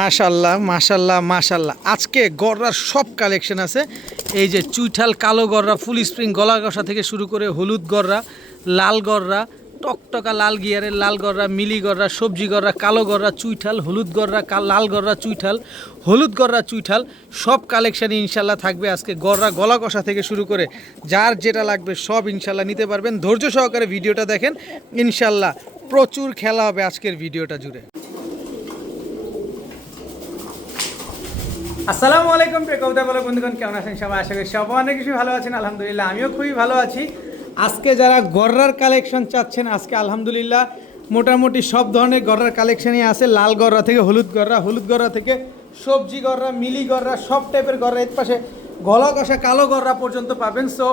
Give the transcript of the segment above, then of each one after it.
মাশাল্লাহ মাশাল্লাহ মাশাল্লাহ আজকে গররার সব কালেকশন আছে। এই যে চুইঠাল কালো গররা, ফুল স্প্রিং গলা কষা থেকে শুরু করে হলুদ গররা, লাল গররা, টকটকা লাল গিয়ারের লাল গররা, মিলি গররা, সবজি গররা, কালো গররা, চুইঠাল, হলুদ গররা, লাল গররা, চুইঠাল, হলুদ গররা, চুইঠাল সব কালেকশানই ইনশাল্লাহ থাকবে। আজকে গররা গলা কষা থেকে শুরু করে যার যেটা লাগবে সব ইনশাল্লাহ নিতে পারবেন। ধৈর্য সহকারে ভিডিওটা দেখেন, ইনশাল্লাহ প্রচুর খেলা হবে আজকের ভিডিওটা জুড়ে। আসসালামু আলাইকুম কবিতা বলে বন্ধুগণ, কেমন আছেন সবাই? আশা করি সবাই অনেক কিছু ভালো আছেন। আলহামদুলিল্লাহ আমিও খুবই ভালো আছি। আজকে যারা গররার কালেকশন চাচ্ছেন, আজকে আলহামদুলিল্লাহ মোটামুটি সব ধরনের গররার কালেকশনই আছে। লাল গররা থেকে হলুদ গররা, হলুদ গররা থেকে সবজি গররা, মিলি গররা, সব টাইপের গররা, এর পাশে গলা কষা কালো গররা পর্যন্ত পাবেন। সো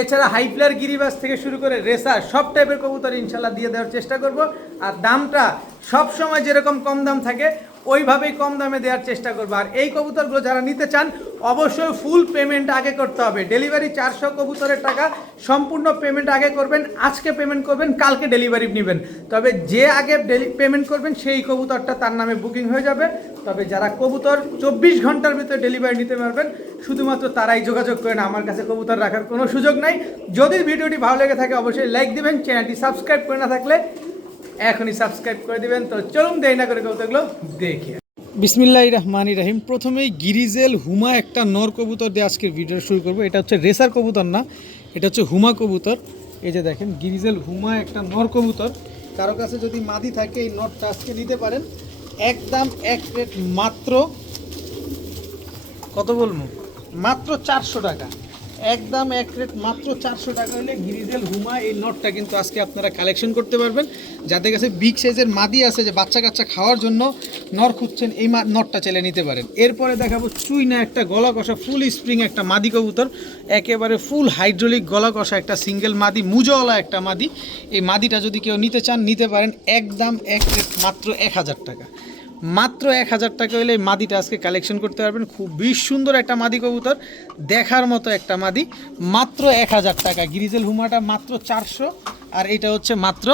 এছাড়া হাইপ্লার গিরিবাস থেকে শুরু করে রেসার সব টাইপের কবুতর ইনশাল্লাহ দিয়ে দেওয়ার চেষ্টা করব। আর দামটা সব সময় যেরকম কম দাম থাকে ওইভাবেই কম দামে দেওয়ার চেষ্টা করবো। আর এই কবুতরগুলো যারা নিতে চান অবশ্যই ফুল পেমেন্ট আগে করতে হবে। ডেলিভারি 400 কবুতরের টাকা সম্পূর্ণ পেমেন্ট আগে করবেন। আজকে পেমেন্ট করবেন, কালকে ডেলিভারি নেবেন। তবে যে আগে পেমেন্ট করবেন সেই কবুতরটা তার নামে বুকিং হয়ে যাবে। তবে যারা কবুতর 24 ঘন্টার ভিতরে ডেলিভারি নিতে পারবেন শুধুমাত্র তারাই যোগাযোগ করেন। আমার কাছে কবুতর রাখার কোনো সুযোগ নাই। যদি ভিডিওটি ভালো লেগে থাকে অবশ্যই লাইক দিবেন, চ্যানেলটি সাবস্ক্রাইব করে না থাকলে এখনই সাবস্ক্রাইব করে দিবেন। তো চলুন দেরি না করে কবুতরগুলো দেখে। বিসমিল্লাহির রহমানির রহিম। প্রথমেই গিরিজেল হুমা একটা নর কবুতর দিয়ে আজকের ভিডিও শুরু করবো। এটা হচ্ছে রেসার কবুতর না, এটা হচ্ছে হুমা কবুতর। এই যে দেখেন গিরিজেল হুমা একটা নর কবুতর। কারো কাছে যদি মাদি থাকে এই নরটা আজকে নিতে পারেন। একদম এক রেট মাত্র কত বলবো, মাত্র 400 টাকা। একদম এক রেট মাত্র 400 টাকা হলে গিরিজেল হুমা এই নটটা কিন্তু আজকে আপনারা কালেকশন করতে পারবেন। যাদের কাছে বিগ সাইজের মাদি আছে, যে বাচ্চা কাচ্চা খাওয়ার জন্য নর খুঁজছেন, এই নটটা চাইলে নিতে পারেন। এরপরে দেখাবো চুইনা একটা গলা কষা ফুল স্প্রিং একটা মাদি কবুতর, একেবারে ফুল হাইড্রোলিক গলা কষা একটা সিঙ্গেল মাদি, মুজওয়ালা একটা মাদি। এই মাদিটা যদি কেউ নিতে চান নিতে পারেন। একদম এক রেট মাত্র 1000 টাকা। মাত্র 1000 টাকা হলে এই মাদিটা আজকে কালেকশন করতে পারবেন। খুবই সুন্দর একটা মাদি কবুতর, দেখার মতো একটা মাদি। মাত্র 1000 টাকা। গিরিজেল হুমাটা মাত্র 400 আর এটা হচ্ছে মাত্র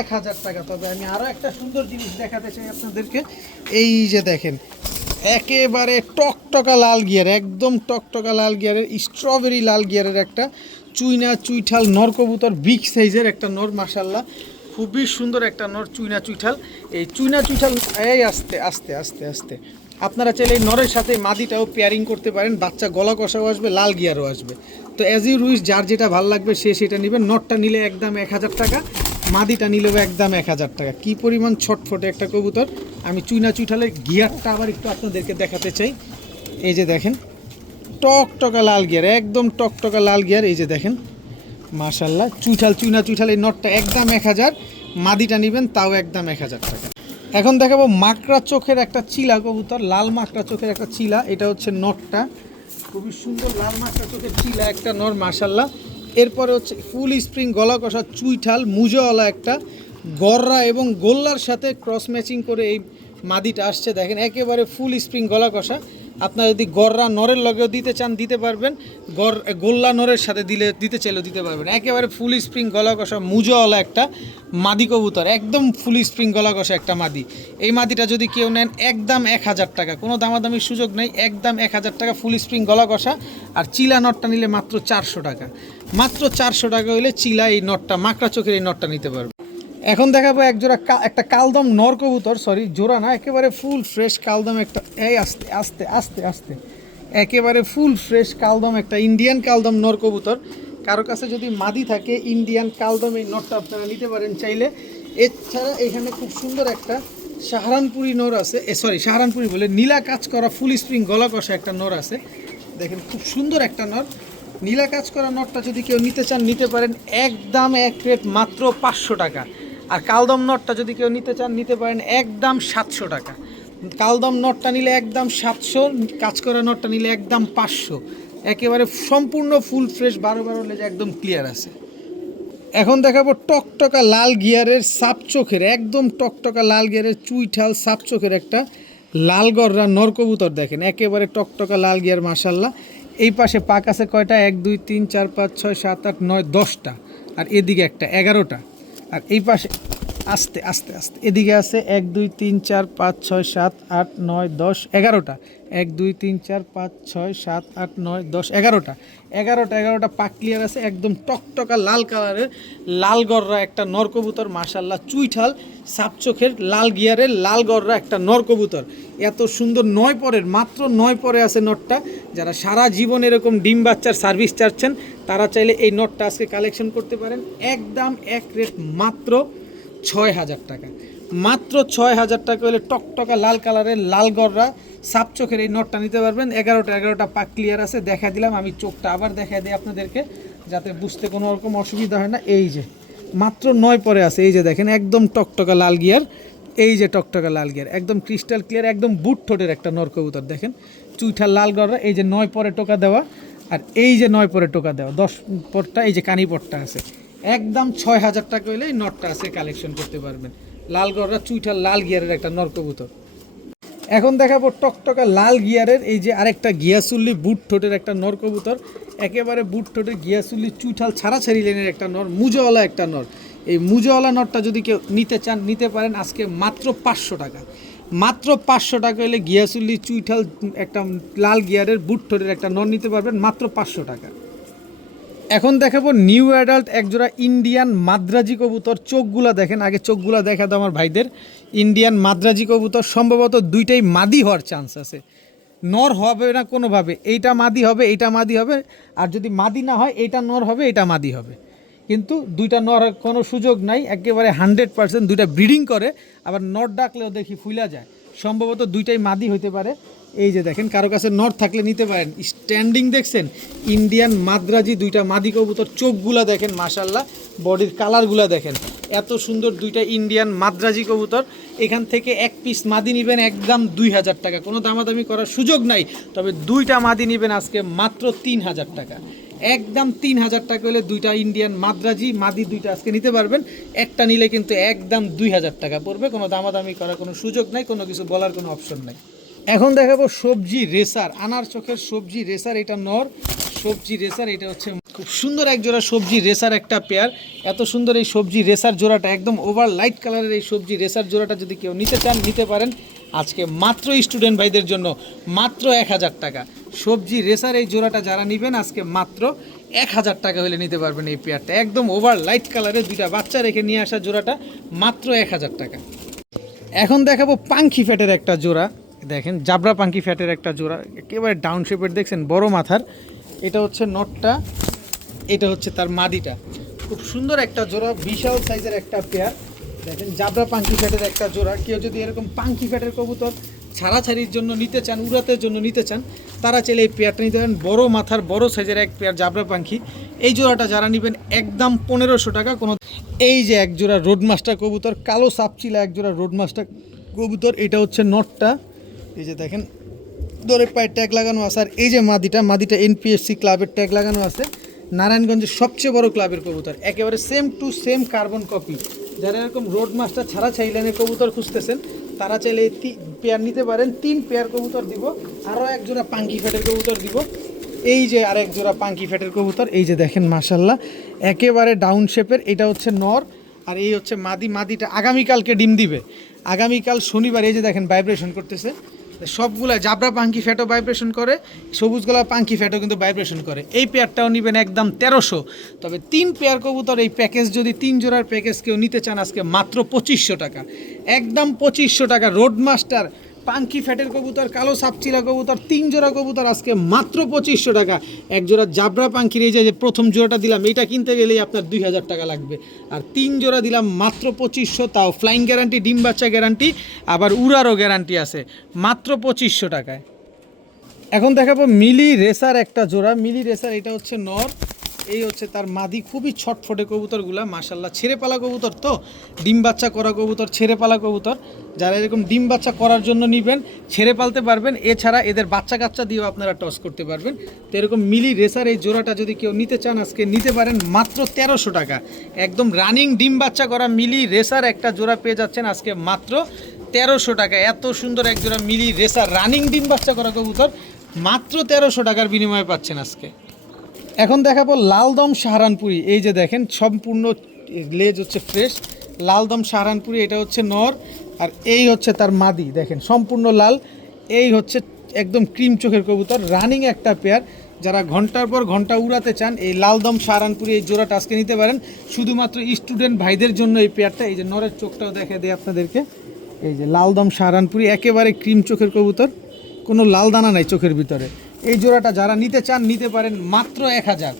1000 টাকা। তবে আমি আরও একটা সুন্দর জিনিস দেখাতে চাই আপনাদেরকে। এই যে দেখেন একেবারে টকটকা লাল গিয়ার, একদম টকটকা লাল গিয়ারের, স্ট্রবেরি লাল গিয়ারের একটা চুইনা চুইঠাল নর কবুতর, বিগ সাইজের একটা নর। মাশাল্লাহ খুবই সুন্দর একটা নর চুইনা চুইঠাল। এই চুইনা চুইঠাল এই আস্তে আস্তে আস্তে আস্তে আপনারা চাইলে এই নরের সাথে মাদিটাও পেয়ারিং করতে পারেন। বাচ্চা গলা কষাও আসবে, লাল গিয়ারও আসবে। তো অ্যাজ ইউ উইশ, যার যেটা ভালো লাগবে সে সেটা নেবেন। নটটা নিলে একদম 1000 টাকা, মাদিটা নিলেও একদম 1000 টাকা। কী পরিমাণ ছটফটে একটা কবুতর। আমি চুইনা চুইঠালের গিয়ারটা আবার একটু আপনাদেরকে দেখাতে চাই। এই যে দেখেন টকটকা লাল গিয়ার, একদম টকটকা লাল গিয়ার। এই যে দেখেন মাশাল্লাহ চুইঠাল, চুইনা চুইঠাল। এই নটটা একদম 1000, মাদিটা নেবেন তাও একদম 1000 টাকা। এখন দেখাবো মাকড়া চোখের একটা চিলা কবুতর, লাল মাকড়া চোখের একটা চিলা। এটা হচ্ছে নটটা, খুবই সুন্দর লাল মাকড়া চোখের চিলা একটা নর মাশাল্লাহ। এরপরে হচ্ছে ফুল স্প্রিং গলা কষা চুইঠাল মুজওয়ালা একটা গররা এবং গোল্লার সাথে ক্রস ম্যাচিং করে এই মাদিটা আসছে। দেখেন একেবারে ফুল স্প্রিং গলা কষা। আপনারা যদি গররা নরের লগেও দিতে চান দিতে পারবেন, গোল্লা নরের সাথে দিতে চাইলেও দিতে পারবেন। একেবারে ফুল স্প্রিং গলা কষা মুজওয়ালা একটা মাদি কবুতর, একদম ফুল স্প্রিং গলা কষা একটা মাদি। এই মাদিটা যদি কেউ নেন একদম 1000 টাকা, কোনো দামাদামির সুযোগ নেই। একদম 1000 টাকা ফুল স্প্রিং গলা কষা। আর চিলা নটটা নিলে মাত্র 400 টাকা। মাত্র 400 টাকা হলে চিলা এই নটটা, মাকড়া চোখের এই নটটা নিতে পারবে। এখন দেখাবো একজোড়া একটা কালদম নর কবুতর, সরি জোড়া না, একেবারে ফুল ফ্রেশ কালদম একটা। এই আস্তে আস্তে আস্তে আস্তে একেবারে ফুল ফ্রেশ কালদম একটা ইন্ডিয়ান কালদম নর কবুতর। কারো কাছে যদি মাদি থাকে ইন্ডিয়ান কালদম এই নরটা আপনারা নিতে পারেন চাইলে। এছাড়া এখানে খুব সুন্দর একটা সাহারানপুরি নর আছে, সাহারানপুরি বলে নীলা কাজ করা ফুল স্প্রিং গলা কষা একটা নর আছে। দেখেন খুব সুন্দর একটা নর, নীলা কাজ করা নটটা যদি কেউ নিতে চান নিতে পারেন। একদম এক রেট মাত্র 500 টাকা। আর কালদম নটটা যদি কেউ নিতে চান নিতে পারেন একদম 700 টাকা। কালদম নটটা নিলে একদম 700, কাজ করা নটটা নিলে একদম 500। একেবারে সম্পূর্ণ ফুল ফ্রেশ 12 লেজা একদম ক্লিয়ার আছে। এখন দেখাবো টকটকা লাল গিয়ারের সাপ চোখের, একদম টকটকা লাল গিয়ারের চুইঠাল সাপ চোখের একটা লাল গররা নর কবুতর। দেখেন একেবারে টকটকা লাল গিয়ার মাশাল্লাহ। এই পাশে পাক আছে কয়টা, 1 2 3 4 5 6 7 8 9 10টা, আর এদিকে একটা 11টা। আর এই পাশে আস্তে আস্তে আস্তে এদিকে আছে 1 2 3 4 5 6 7 8 9 10 11টা 1 2 3 4 5 6 7 8 9 10 11টা পাক ক্লিয়ার আছে একদম টকটকা লাল কালারের লাল গররা একটা নর কবুতর মাশাআল্লাহ চুইঠাল সাপ চোখের লাল গিয়ারের লাল গররা একটা নর কবুতর এত সুন্দর 9 পরের মাত্র 9 পরে আছে নটটা যারা সারা জীবন এরকম ডিম বাচ্চার সার্ভিস চাচ্ছেন তারা চাইলে এই নটটা আজকে কালেকশন করতে পারেন একদম এক রেট মাত্র 6,000 টাকা মাত্র 6,000 টাকা হলে টকটকা লাল কালারের লাল গররা সাপ চোখের এই নটটা নিতে পারবেন 11টা পাক ক্লিয়ার আছে দেখা দিলাম আমি চোখটা আবার দেখা দিই আপনাদেরকে যাতে বুঝতে কোনো রকম অসুবিধা হয় না এই যে মাত্র 9 পরে আছে এই যে দেখেন একদম টকটকা লাল গিয়ার এই যে টকটকা লাল গিয়ার একদম ক্রিস্টাল ক্লিয়ার একদম বুট ঠোঁটের একটা নর কবুতর দেখেন চুইঠাল লাল গররা এই যে 9 পরে টোকা দেওয়া আর এই যে 9 পরে টোকা দেওয়া 10 পরটা এই যে কানি পরটা আছে একদম 6,000 টাকা হলে এই নটটা আছে কালেকশন করতে পারবেন লাল গররা চুইঠাল লাল গিয়ারের একটা নর কবুতর এখন দেখাবো টকটকা লাল গিয়ারের এই যে আরেকটা গিয়াসুল্লি বুট ঠোঁটের একটা নর কবুতর একেবারে বুট ঠোঁটের গিয়াসুল্লি চুইঠাল ছাড়াছাড়ি লেনের একটা নর মুজওয়ালা একটা নর এই মুজওয়ালা নটটা যদি কেউ নিতে চান নিতে পারেন আজকে মাত্র 500 টাকা মাত্র 500 টাকা হলে গিয়াসুল্লি চুইঠাল একটা লাল গিয়ারের বুট ঠোঁটের একটা নর নিতে পারবেন মাত্র 500 টাকা এখন দেখাবো নিউ অ্যাডাল্ট একজোড়া ইন্ডিয়ান মাদ্রাজি কবুতর চোখগুলা দেখেন আগে চোখগুলা দেখা দাও আমার ভাইদের ইন্ডিয়ান মাদ্রাজি কবুতর সম্ভবত দুইটাই মাদি হওয়ার চান্স আছে নর হবে না কোনোভাবে এইটা মাদি হবে এইটা মাদি হবে আর যদি মাদি না হয় এইটা নর হবে এইটা মাদি হবে কিন্তু দুইটা নর কোনো সুযোগ নাই একেবারে 100% দুইটা ব্রিডিং করে আবার নর ডাকলেও দেখি ফুলা যায় সম্ভবত দুইটাই মাদি হইতে পারে এই যে দেখেন কারো কাছে নর থাকলে নিতে পারেন স্ট্যান্ডিং দেখছেন ইন্ডিয়ান মাদ্রাজি দুইটা মাদি কবুতর চোখগুলা দেখেন মাশাল্লাহ বডির কালারগুলা দেখেন এত সুন্দর দুইটা ইন্ডিয়ান মাদ্রাজি কবুতর এখান থেকে এক পিস মাদি নেবেন একদম 2,000 টাকা কোনো দামাদামি করার সুযোগ নাই তবে দুইটা মাদি নেবেন আজকে মাত্র 3,000 টাকা একদম 3,000 টাকা হলে দুইটা ইন্ডিয়ান মাদ্রাজি মাদি দুইটা আজকে নিতে পারবেন একটা নিলে কিন্তু একদম 2,000 টাকা পড়বে কোনো দামাদামি করার কোনো সুযোগ নাই কোনো কিছু বলার কোনো অপশন নাই এখন দেখাবো সবজি রেসার আনার চোখের সবজি রেসার এটা নর সবজি রেসার এটা হচ্ছে খুব সুন্দর এক জোড়া সবজি রেসার একটা পেয়ার এত সুন্দর এই সবজি রেসার জোড়াটা একদম ওভার লাইট কালারের এই সবজি রেসার জোড়াটা যদি কেউ নিতে চান নিতে পারেন আজকে মাত্র স্টুডেন্ট ভাইদের জন্য মাত্র 1,000 টাকা সবজি রেসার এই জোড়াটা যারা নেবেন আজকে মাত্র 1,000 টাকা হলে নিতে পারবেন এই পেয়ারটা একদম ওভার লাইট কালারের দুইটা বাচ্চা রেখে নিয়ে আসা জোড়াটা মাত্র 1,000 টাকা এখন দেখাবো পাঙ্খি ফ্যাটের একটা জোড়া দেখেন জাবরা পাঙ্কি ফ্যাটের একটা জোড়া একেবারে ডাউন শেপের দেখছেন বড় মাথার এটা হচ্ছে নটটা এটা হচ্ছে তার মাদিটা খুব সুন্দর একটা জোড়া বিশাল সাইজের একটা পেয়ার দেখেন জাবরা পাঙ্কি ফ্যাটের একটা জোড়া কেউ যদি এরকম পাঙ্কি ফ্যাটের কবুতর ছাড়াছাড়ির জন্য নিতে চান উড়াতের জন্য নিতে চান তারা চাইলে এই পেয়ারটা নিতে পারেন বড় মাথার বড় সাইজের এক পেয়ার জাবরা পাঙ্কি এই জোড়াটা যারা নেবেন একদম 1,500 টাকা কোনো এই যে এক জোড়া রোডমাস্টার কবুতর কালো সাপচিলা এক জোড়া রোডমাস্টার কবুতর এটা হচ্ছে নটটা এই যে দেখেন দড়ির পায়ে ট্যাগ লাগানো আছে আর এই যে মাদিটা এনপিএসসি ক্লাবের ট্যাগ লাগানো আছে নারায়ণগঞ্জের সবচেয়ে বড় ক্লাবের কবুতর একেবারে same to same carbon copy যারা এরকম রোড মাস্টার ছাড়া চাইলেনের কবুতর খুঁজতেছেন তারা চাইলে পেয়ার নিতে পারেন 3 পেয়ার কবুতর দিব আরও এক জোড়া পাঙ্কি ফ্যাটের কবুতর দিব এই যে আরেক জোড়া পাঙ্কি ফ্যাটের কবুতর এই যে দেখেন মাশাল্লাহ একেবারে ডাউন শেপের এটা হচ্ছে নর আর এই হচ্ছে মাদিটা আগামীকালকে ডিম দিবে আগামীকাল শনিবার এই যে দেখেন ভাইব্রেশন করতেছে সবগুলা জাবরা পাঙ্কি ফ্যাটও ভাইব্রেশন করে সবুজ গলা পাঙ্কি ফ্যাটও কিন্তু ভাইব্রেশন করে এই পেয়ারটাও নেবেন একদম 1,300 তবে 3 পেয়ার কবুতর এই প্যাকেজ যদি 3 জোড়ার প্যাকেজ কেউ নিতে চান আজকে মাত্র 2,500 টাকা একদম 2,500 টাকা রোডমাস্টার পাঙ্কি ফ্যাটের কবুতর কালো সাপচিলা কবুতর 3 জোড়া কবুতর আজকে মাত্র 2,500 টাকা এক জোড়া জাবরা পাঙ্কির এই যে প্রথম জোড়াটা দিলাম এটা কিনতে গেলেই আপনার 2,000 টাকা লাগবে আর 3 জোড়া দিলাম মাত্র 2,500 তাও ফ্লাইং গ্যারান্টি ডিম বাচ্চা গ্যারান্টি আবার উড়ারও গ্যারান্টি আছে মাত্র 2,500 টাকায় এখন দেখাবো মিলি রেসার একটা জোড়া মিলি রেসার এটা হচ্ছে নর এই হচ্ছে তার মাদি খুবই ছটফটে কবুতরগুলা মাশাল্লাহ ছেড়ে পালা কবুতর তো ডিম বাচ্চা করা কবুতর ছেড়ে পালা কবুতর যারা এরকম ডিম বাচ্চা করার জন্য নেবেন ছেড়ে পালতে পারবেন এছাড়া এদের বাচ্চা কাচ্চা দিয়েও আপনারা টস করতে পারবেন তো এরকম মিলি রেসার এই জোড়াটা যদি কেউ নিতে চান আজকে নিতে পারেন মাত্র 1,300 টাকা একদম রানিং ডিম বাচ্চা করা মিলি রেসার একটা জোড়া পেয়ে যাচ্ছেন আজকে মাত্র 1,300 টাকা এত সুন্দর এক জোড়া মিলি রেসার রানিং ডিম বাচ্চা করা কবুতর মাত্র 1,300 টাকার বিনিময়ে পাচ্ছেন আজকে এখন দেখাবো লালদম সাহারানপুরি এই যে দেখেন সম্পূর্ণ লেজ হচ্ছে ফ্রেশ লালদম সাহারানপুরি, এটা হচ্ছে নর, আর এই হচ্ছে তার মাদি। দেখেন সম্পূর্ণ লাল, এই হচ্ছে একদম ক্রিম চোখের কবুতর, রানিং একটা পেয়ার। যারা ঘন্টার পর ঘন্টা উড়াতে চান এই লালদম সাহারানপুরি এই জোড়াটা আজকে নিতে পারেন, শুধুমাত্র স্টুডেন্ট ভাইদের জন্য এই পেয়ারটা। এই যে নরের চোখটাও দেখা দেয় আপনাদেরকে, এই যে লালদম সাহারানপুরি, একেবারে ক্রিম চোখের কবুতর, কোনো লাল দানা নাই চোখের ভিতরে। এই জোড়াটা যারা নিতে চান নিতে পারেন মাত্র 1000,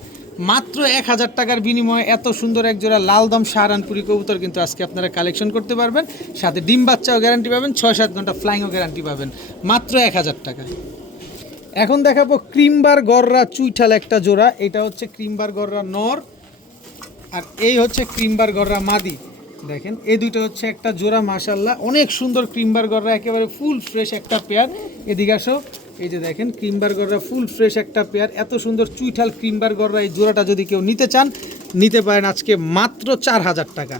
মাত্র 1000 টাকার বিনিময়ে এত সুন্দর এক জোড়া লালদম সাহারানপুরি কবুতর কিন্তু আজকে আপনারা কালেকশন করতে পারবেন। সাথে ডিম বাচ্চাও গ্যারান্টি পাবেন, 6-7 ঘন্টা ফ্লাইংও গ্যারান্টি পাবেন, মাত্র 1000 টাকা। এখন দেখাবো ক্রিমবার গররা চুইঠাল একটা জোড়া। এটা হচ্ছে ক্রিমবার গররা নর, আর এই হচ্ছে ক্রিমবার গররা মাদি। দেখেন এই দুটো হচ্ছে একটা জোড়া, মাশাল্লাহ অনেক সুন্দর ক্রিমবার গররা, একেবারে ফুল ফ্রেশ একটা পেয়ার। এদিকে আসো, এই যে দেখেন ক্রিমবার গররা ফুল ফ্রেশ একটা পেয়ার, এত সুন্দর চুইঠাল ক্রিমবার গররা এই জোড়াটা যদি কেউ নিতে চান নিতে পারেন আজকে মাত্র 4000 টাকা,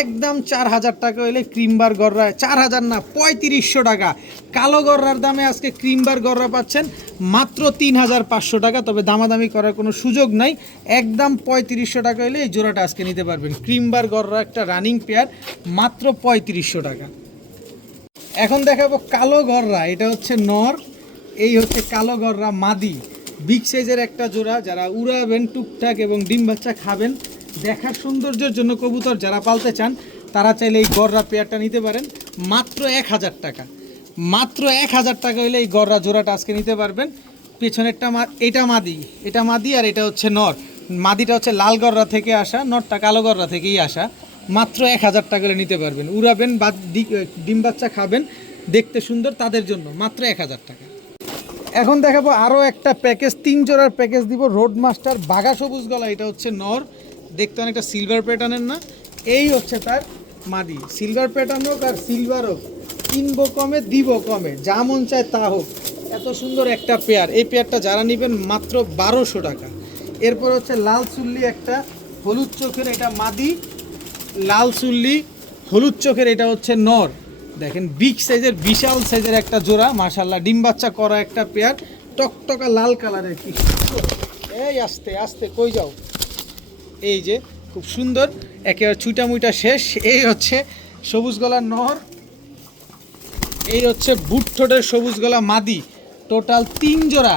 একদম 4000 টাকা হলে ক্রিমবার গররা, 4000 না 3500 টাকা। কালো গররার দামে আজকে ক্রিমবার গররা পাচ্ছেন মাত্র 3500 টাকা, তবে দামাদামি করার কোনো সুযোগ নাই, একদম 3500 টাকা হলে এই জোড়াটা আজকে নিতে পারবেন। ক্রিমবার গররা একটা রানিং পেয়ার, মাত্র 3500 টাকা। এখন দেখাবো কালো গররা, এটা হচ্ছে নর, এই হচ্ছে কালো গররা মাদি, বিগ সাইজের একটা জোড়া। যারা উড়াবেন টুকটাক এবং ডিম বাচ্চা খাবেন, দেখার সৌন্দর্যের জন্য কবুতর যারা পালতে চান তারা চাইলে এই গররা পেয়ারটা নিতে পারেন মাত্র 1000 টাকা, মাত্র 1000 টাকা হলে এই গররা জোড়াটা আজকে নিতে পারবেন। পেছনেরটা এটা মাদি, এটা মাদি, আর এটা হচ্ছে নর। মাদিটা হচ্ছে লাল গররা থেকে আসা, নরটা কালো গররা থেকেই আসা, মাত্র 1000 টাকা হলে নিতে পারবেন। উড়াবেন বা ডিম বাচ্চা খাবেন, দেখতে সুন্দর, তাদের জন্য মাত্র 1000 টাকা। এখন দেখাবো আরও একটা প্যাকেজ, 3 জোড়ার প্যাকেজ দিব। রোড মাস্টার বাঘা সবুজ গলা, এটা হচ্ছে নর, দেখতে অনেকটা সিলভার প্যাটার্নের না, এই হচ্ছে তার মাদি। সিলভার প্যাটার্ন হোক আর সিলভার হোক, কিনবো কমে দিব কমে, যা মন চায় তা হোক, এত সুন্দর একটা পেয়ার। এই পেয়ারটা যারা নেবেন মাত্র 1200 টাকা। এরপর হচ্ছে লাল চুল্লি একটা হলুদ চোখের, এটা মাদি, লাল চুল্লি হলুদ চোখের, এটা হচ্ছে নর। দেখেন বিগ সাইজের বিশাল সাইজের একটা জোড়া, মাশাল্লাহ ডিম বাচ্চা করা একটা পেয়ার, টকটকা লাল কালারের। কি এই আস্তে আস্তে কই যাও, এই যে খুব সুন্দর, একেবারে ছুটা মুইটা শেষ। এই হচ্ছে সবুজ গলার নর, এই হচ্ছে বুট ঠোঁটের সবুজ গলা মাদি। টোটাল 3 জোড়া,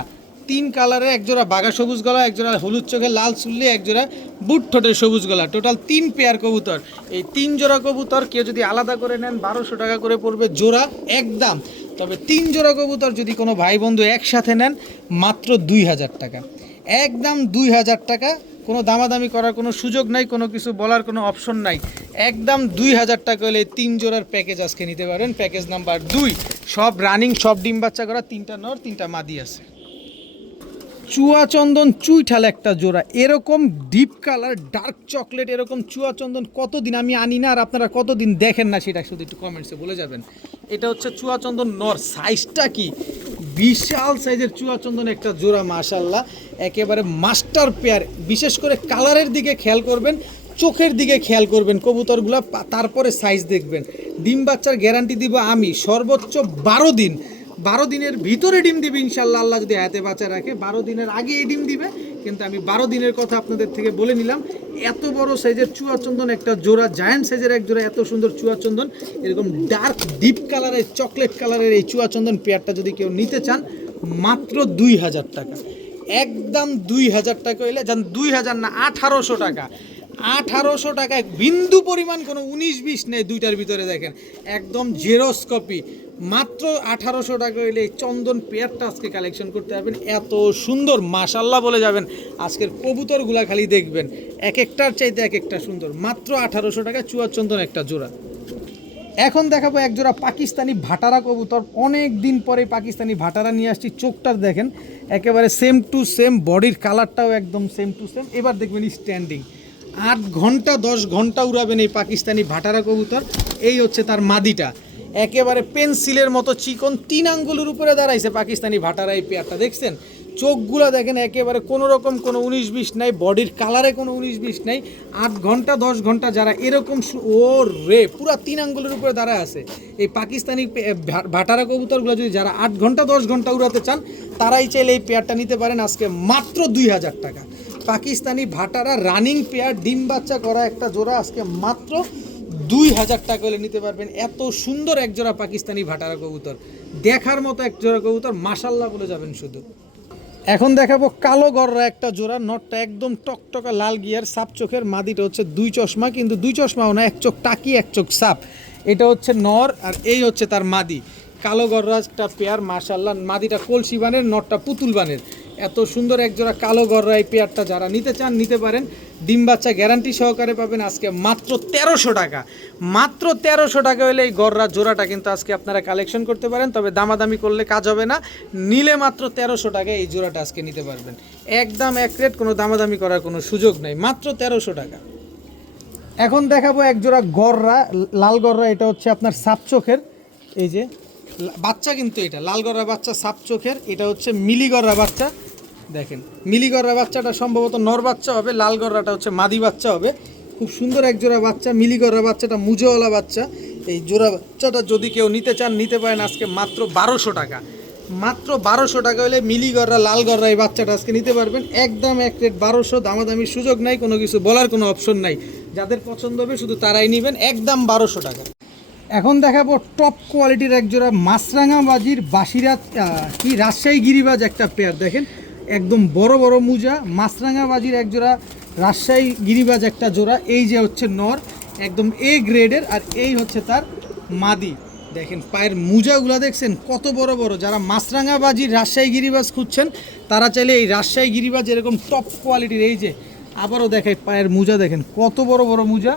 3 কালারের, এক জোড়া বাঘা সবুজ গলা, এক জোড়া হলুদ চোখের লাল চুল্লি, এক জোড়া বুট ঠোঁটের সবুজ গলা, টোটাল 3 পেয়ার কবুতর। এই 3 জোড়া কবুতর কেউ যদি আলাদা করে নেন 1200 টাকা করে পড়বে জোড়া একদম। তবে 3 জোড়া কবুতর যদি কোনো ভাই বন্ধু একসাথে নেন মাত্র 2000 টাকা, একদম 2000 টাকা। কোনো দামাদামি করার কোনো সুযোগ নাই, কোনো কিছু বলার কোনো অপশন নাই, একদম 2000 টাকা হলে 3 জোড়ার প্যাকেজ আজকে নিতে পারেন। প্যাকেজ নাম্বার 2, সব রানিং, সব ডিম বাচ্চা করা, 3টা নর 3টা মাদি আছে। চুয়া চন্দন চুইঠাল একটা জোড়া, এরকম ডিপ কালার ডার্ক চকলেট, এরকম চুয়া চন্দন কতদিন আমি আনি না, আর আপনারা কতদিন দেখেন না সেটা শুধু একটু কমেন্টসে বলে যাবেন। এটা হচ্ছে চুয়া চন্দন নর, সাইজটা কি বিশাল সাইজের চুয়া চন্দন একটা জোড়া, মাশাল্লাহ একেবারে মাস্টার পেয়ার। বিশেষ করে কালারের দিকে খেয়াল করবেন, চোখের দিকে খেয়াল করবেন কবুতরগুলো, তারপরে সাইজ দেখবেন। ডিম বাচ্চার গ্যারান্টি দিব আমি সর্বোচ্চ 12 দিন, 12 দিনের ভিতরে ডিম দিবে ইনশাল্লাহ, আল্লাহ যদি হাতে বাঁচা রাখে। 12 দিনের আগে এই ডিম দিবে, কিন্তু আমি 12 দিনের কথা আপনাদের থেকে বলে নিলাম। এত বড় সাইজের চুয়া চন্দন একটা জোড়া, জায়ান্ট সাইজের এক জোড়া, এত সুন্দর চুয়া চন্দন, এরকম ডার্ক ডিপ কালারের চকলেট কালারের এই চুয়া চন্দন পেয়ারটা যদি কেউ নিতে চান মাত্র 2000 টাকা, একদম 2000 টাকা হইলে যান, 2000 না 1800 টাকা, 1800 টাকায় বিন্দু পরিমাণ কোনো 19-20 নেই দুইটার ভিতরে। দেখেন একদম জেরক্স কপি, মাত্র 1800 টাকা হইলে এই চন্দন পেয়ারটা আজকে কালেকশন করতে পারবেন। এত সুন্দর মাশাল্লাহ বলে যাবেন। আজকের কবুতরগুলা খালি দেখবেন এক একটার চাইতে এক একটা সুন্দর, মাত্র 1800 টাকা চুয়া চন্দন একটা জোড়া। এখন দেখাবো এক জোড়া পাকিস্তানি ভাটারা কবুতর, অনেক দিন পরে পাকিস্তানি ভাটারা নিয়ে আসছি। চোখটার দেখেন একেবারে সেম টু সেম, বডির কালারটাও একদম সেম টু সেম। এবার দেখবেন স্ট্যান্ডিং, 8 ঘন্টা 10 ঘন্টা উড়াবেন এই পাকিস্তানি ভাটারা কবুতর। এই হচ্ছে তার মাদিটা, একেবারে পেন্সিলের মতো চিকন, 3 আঙ্গুলের উপরে দাঁড়াইছে পাকিস্তানি ভাটারা এই পেয়ারটা। দেখছেন চোখগুলা দেখেন একেবারে কোনো রকম কোনো 19-20 নাই, বডির কালারে কোনো 19-20 নাই। 8 ঘন্টা 10 ঘন্টা যারা এরকম, ও রে পুরা 3 আঙ্গুলের উপরে দাঁড়ায় আছে এই পাকিস্তানি ভাটারা কবুতরগুলো। যদি যারা 8 ঘন্টা 10 ঘন্টা উড়াতে চান তারাই চাইলে এই পেয়ারটা নিতে পারেন আজকে মাত্র 2000 টাকা। পাকিস্তানি ভাটারা রানিং পেয়ার, ডিম বাচ্চা করা একটা জোড়া, আজকে মাত্র 2000 টাকা হলে নিতে পারবেন। এত সুন্দর একজোড়া পাকিস্তানি ভাটারা কবুতর, দেখার মতো এক জোড়া কবুতর, মাশাল্লাহ বলে যাবেন শুধু। এখন দেখাবো কালো গররা একটা জোড়া, নটটা একদম টকটকা লাল গিয়ার, সাপ চোখের, মাদিটা হচ্ছে 2 চশমা, কিন্তু 2 চশমাও না, এক চোখ টাকি এক চোখ সাপ। এটা হচ্ছে নর আর এই হচ্ছে তার মাদি। কালো গররা একটা পেয়ার, মাশাল্লাহ। মাদিটা কলসি বানের, নটটা পুতুল বানের। এত সুন্দর এক জোড়া কালো গররা এই পেয়ারটা যারা নিতে চান নিতে পারেন। ডিম বাচ্চা গ্যারান্টি সহকারে পাবেন আজকে মাত্র 1300 টাকা। মাত্র 1300 টাকা হলে এই গররা জোড়াটা কিন্তু আজকে আপনারা কালেকশন করতে পারেন, তবে দামাদামি করলে কাজ হবে না। নিলে মাত্র 1300 টাকায় এই জোড়াটা আজকে নিতে পারবেন, একদম এক রেট, কোনো দামাদামি করার কোনো সুযোগ নেই, মাত্র 1300 টাকা। এখন দেখাবো এক জোড়া গররা, লাল গররা। এটা হচ্ছে আপনার সাপ চোখের, এই যে বাচ্চা, কিন্তু এটা লাল গররা বাচ্চা সাপ চোখের। এটা হচ্ছে মিলি গররা বাচ্চা, দেখেন মিলি গররা বাচ্চাটা সম্ভবত নর বাচ্চা হবে, লাল গররাটা হচ্ছে মাদি বাচ্চা হবে। খুব সুন্দর এক জোড়া বাচ্চা, মিলি গররা বাচ্চাটা মুজোওয়ালা বাচ্চা। এই জোড়া বাচ্চাটা যদি কেউ নিতে চান নিতে পারেন আজকে মাত্র 1200 টাকা। মাত্র 1200 টাকা হলে মিলি গররা লাল গররা এই বাচ্চাটা আজকে নিতে পারবেন, একদম এক রেট 1200, দামাদামির সুযোগ নাই, কোনো কিছু বলার কোনো অপশন নাই। যাদের পছন্দ হবে শুধু তারাই নেবেন, একদম 1200 টাকা। এখন দেখাবো টপ কোয়ালিটির এক জোড়া মাছরাঙা বাজির বাসিরাত কি রাজশাহী গিরিবাজ একটা পেয়ার, দেখেন একদম বড় বড় মুজা, মাছরাঙা বাজির এক জোড়া রাজশাহী গিরিবাজ একটা জোড়া। এই যে হচ্ছে নর, একদম এ গ্রেডের, আর এই হচ্ছে তার মাদি। দেখেন পায়ের মুজাগুলো দেখছেন কত বড় বড়। যারা মাছরাঙা বাজির রাজশাহী গিরিবাজ খুঁজছেন তারা চাইলে এই রাজশাহী গিরিবাজ এরকম টপ কোয়ালিটির, এই যে আবারও দেখায় পায়ের মুজা দেখেন কত বড় বড় মুজা।